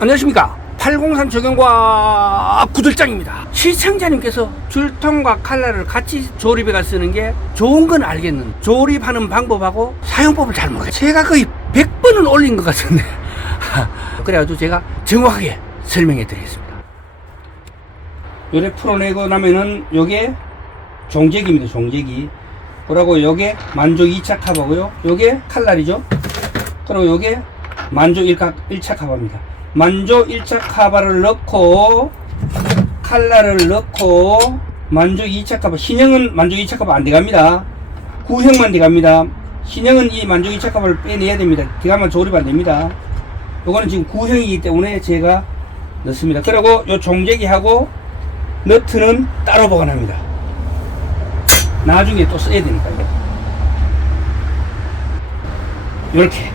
안녕하십니까. 803 조경과 구들장입니다. 시청자님께서 줄통과 칼날을 같이 조립해가 쓰는 게 좋은 건 알겠는데 조립하는 방법하고 사용법을 잘 모르겠어요. 제가 거의 100번은 올린 것 같은데 그래가지고 제가 정확하게 설명해 드리겠습니다. 요래 풀어내고 나면은 요게 종제기입니다. 종제기. 그리고 요게 만조 2차 카바고요. 요게 칼날이죠. 그리고 요게 만조 1차 카바입니다. 만조 1차 카바를 넣고 칼날을 넣고 만조 2차 카바, 신형은 만조 2차 카바 안 돼갑니다. 구형만 돼갑니다. 신형은 이 만조 2차 카바를 빼내야 됩니다. 돼가면 조립 안 됩니다. 요거는 지금 구형이기 때문에 제가 넣습니다. 그리고 요 종제기하고 너트는 따로 보관합니다. 나중에 또 써야 되니까요. 요렇게